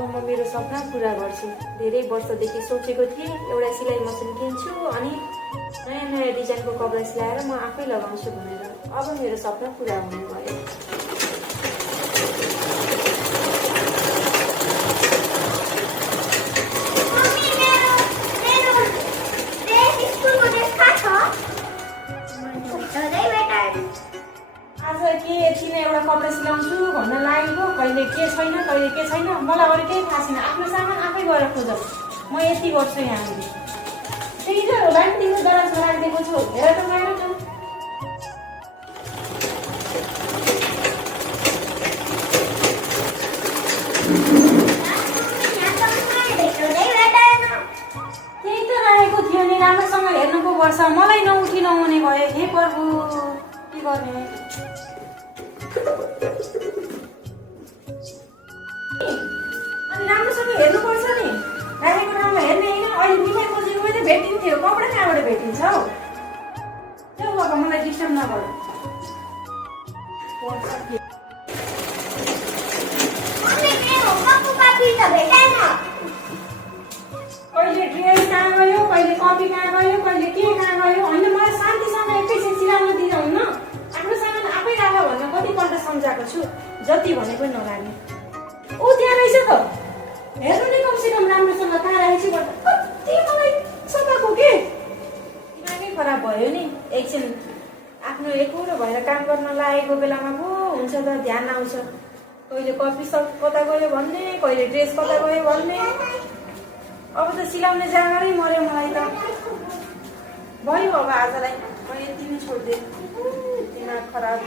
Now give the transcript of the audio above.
अब म मेरो सपना पुरा गर्छु। धेरै वर्षदेखि सोचेको थिएँ एउटा सिलाइ मसिन किन्छु अनि नयाँ नयाँ डिजाइनको कपडा सिलाएर म आफै लगाउँछु भनेर। अब मेरो सपना पुरा हुने भयो। आज के एकछिन एउटा कपडा सिलाउँछु भन्न लागेको, कहिले के छैन कहिले के छैन, मलाई अरू केही थाहा छैन। आफ्नो सामान आफै गएर खोज, म यति गर्छु यहाँ आउने। त्यही त होला नि, तिम्रो दराजमा राखिदिएको छु, हेर त गएर त। त्यही त राखेको थियो नि, राम्रोसँग हेर्नु पो पर्छ। मलाई नउठी नहुने भयो। हे प्रभु, के गर्ने? अनि राम्रोसँग हेर्नुपर्छ नि, राखेको ठाउँमा हेर्ने होइन। अहिले मिठाई खोजेको त भेटिन्थ्यो, कपडा कहाँबाट भेटिन्छ हौ? त्यो बाबा मलाई डिस्टर्ब नगर। कहिले ड्रेस कहाँ गयो, कहिले कपी कहाँ गयो, कहिले के कहाँ गयो? होइन, मलाई शान्तिसँग एकैछिन सिलाउनु दिँदा हुन्न? आफ्नो सामान आफै राख भन्न कतिपल्ट सम्झाएको छु, जति भने पनि नलाग्ने। ऊ त्यहाँ रहेछ त, हेर्नु नि कमसेकम राम्रोसँग कहाँ राखेछु भन्दा कति मलाई सताएको के? दिमागै खराब भयो नि। एकछिन आफ्नो एकुरो भएर काम गर्न लागेको बेलामा पो हुन्छ त ध्यान आउँछ। कहिले कपी सब कता गयो भन्ने, कहिले ड्रेस कता गयो भन्ने। अब त सिलाउने जग्गामै मर्यो मलाई त। भयो अब आजलाई म यति नै छोडिदिएँ। दिमाग खराब।